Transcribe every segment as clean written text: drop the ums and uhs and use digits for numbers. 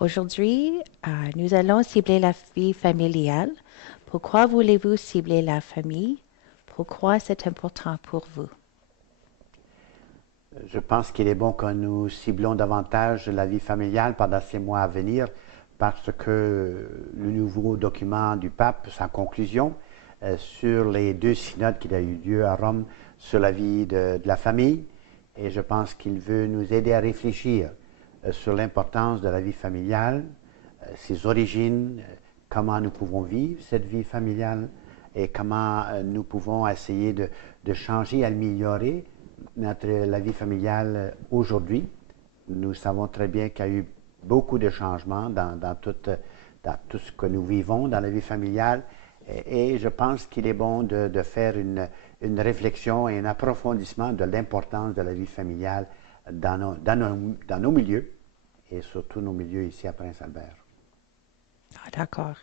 Aujourd'hui, nous allons cibler la vie familiale. Pourquoi voulez-vous cibler la famille? Pourquoi c'est important pour vous? Je pense qu'il est bon que nous ciblons davantage la vie familiale pendant ces mois à venir parce que le nouveau document du pape, sa conclusion sur les deux synodes qu'il a eu lieu à Rome sur la vie de la famille, et je pense qu'il veut nous aider à réfléchir sur l'importance de la vie familiale, ses origines, comment nous pouvons vivre cette vie familiale et comment nous pouvons essayer de changer, améliorer la vie familiale aujourd'hui. Nous savons très bien qu'il y a eu beaucoup de changements dans tout ce que nous vivons dans la vie familiale et je pense qu'il est bon de faire une réflexion et un approfondissement de l'importance de la vie familiale dans nos milieux et surtout nos milieux ici à Prince-Albert. Ah, d'accord.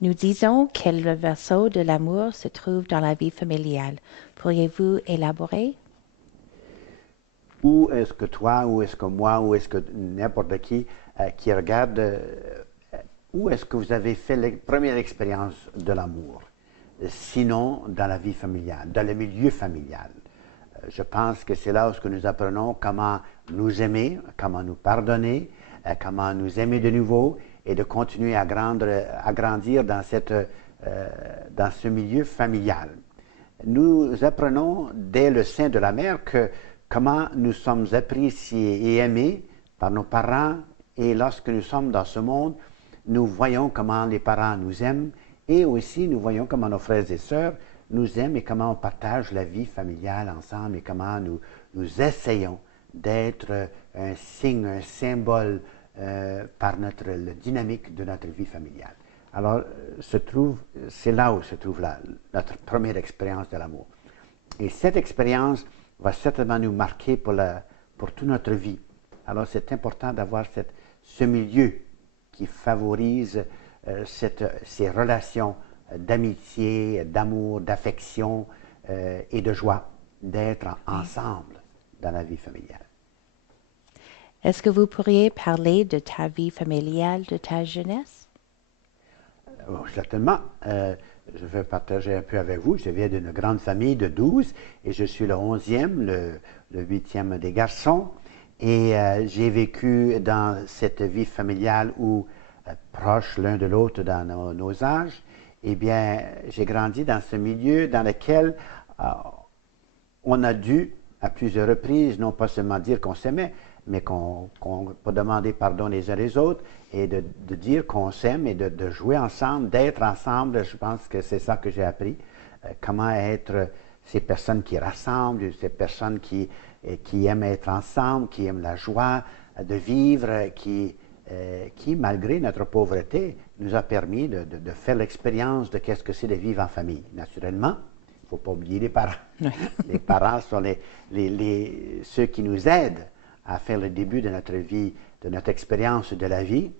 Nous disons que le verso de l'amour se trouve dans la vie familiale. Pourriez-vous élaborer? Où est-ce que toi, où est-ce que moi, où est-ce que n'importe qui regarde, où est-ce que vous avez fait la première expérience de l'amour? Sinon, dans la vie familiale, dans le milieu familial. Je pense que c'est là où nous apprenons comment nous aimer, comment nous pardonner, comment nous aimer de nouveau et de continuer à grandir dans ce milieu familial. Nous apprenons dès le sein de la mère comment nous sommes appréciés et aimés par nos parents et lorsque nous sommes dans ce monde, nous voyons comment les parents nous aiment et aussi nous voyons comment nos frères et sœurs nous aiment et comment on partage la vie familiale ensemble et comment nous essayons d'être un signe, un symbole par la dynamique de notre vie familiale. Alors, c'est là où se trouve notre première expérience de l'amour. Et cette expérience va certainement nous marquer pour toute notre vie. Alors, c'est important d'avoir ce milieu qui favorise ces relations d'amitié, d'amour, d'affection et de joie, d'être ensemble dans la vie familiale. Est-ce que vous pourriez parler de ta vie familiale, de ta jeunesse? Certainement. Je vais partager un peu avec vous. Je viens d'une grande famille de 12 et je suis le 11e, le 8e des garçons. Et j'ai vécu dans cette vie familiale où, proches l'un de l'autre dans nos âges, eh bien, j'ai grandi dans ce milieu dans lequel on a dû, à plusieurs reprises, non pas seulement dire qu'on s'aimait, mais qu'on peut demander pardon les uns les autres et de dire qu'on s'aime et de jouer ensemble, d'être ensemble. Je pense que c'est ça que j'ai appris. Comment être ces personnes qui rassemblent, ces personnes qui aiment être ensemble, qui aiment la joie de vivre, qui malgré notre pauvreté, nous a permis de faire l'expérience de qu'est-ce que c'est de vivre en famille. Naturellement, il ne faut pas oublier les parents. Les parents sont ceux qui nous aident à faire le début de notre vie, de notre expérience de la vie,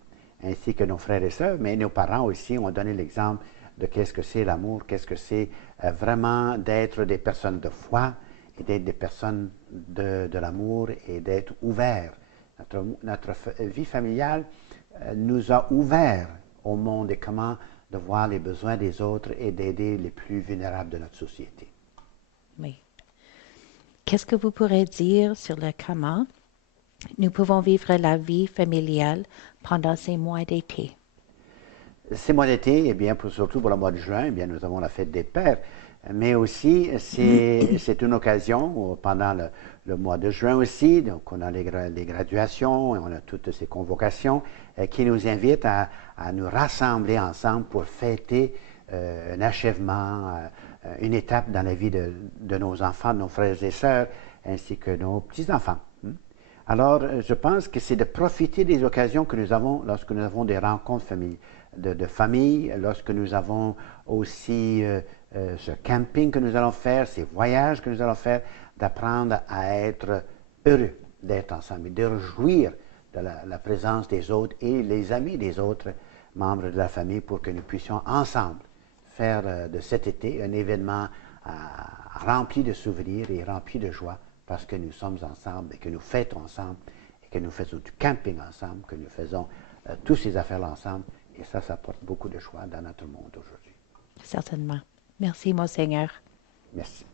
ainsi que nos frères et sœurs, mais nos parents aussi ont donné l'exemple de qu'est-ce que c'est l'amour, qu'est-ce que c'est vraiment d'être des personnes de foi et d'être des personnes de l'amour et d'être ouverts. Notre vie familiale nous a ouverts au monde et comment de voir les besoins des autres et d'aider les plus vulnérables de notre société. Oui. Qu'est-ce que vous pourrez dire sur le comment nous pouvons vivre la vie familiale pendant ces mois d'été? Ces mois d'été, eh bien, surtout pour le mois de juin, eh bien, nous avons la fête des pères, mais aussi c'est une occasion pendant le mois de juin aussi, donc on a les graduations, on a toutes ces convocations qui nous invitent à nous rassembler ensemble pour fêter un achèvement, une étape dans la vie de nos enfants, de nos frères et sœurs, ainsi que nos petits-enfants. Alors, je pense que c'est de profiter des occasions que nous avons lorsque nous avons des rencontres de famille, lorsque nous avons aussi ce camping que nous allons faire, ces voyages que nous allons faire, d'apprendre à être heureux d'être ensemble, de réjouir de la présence des autres et les amis des autres membres de la famille pour que nous puissions ensemble faire de cet été un événement rempli de souvenirs et rempli de joie parce que nous sommes ensemble et que nous fêtons ensemble et que nous faisons du camping ensemble, que nous faisons toutes ces affaires-là ensemble. Et ça apporte beaucoup de choix dans notre monde aujourd'hui. Certainement. Merci, Monseigneur. Merci.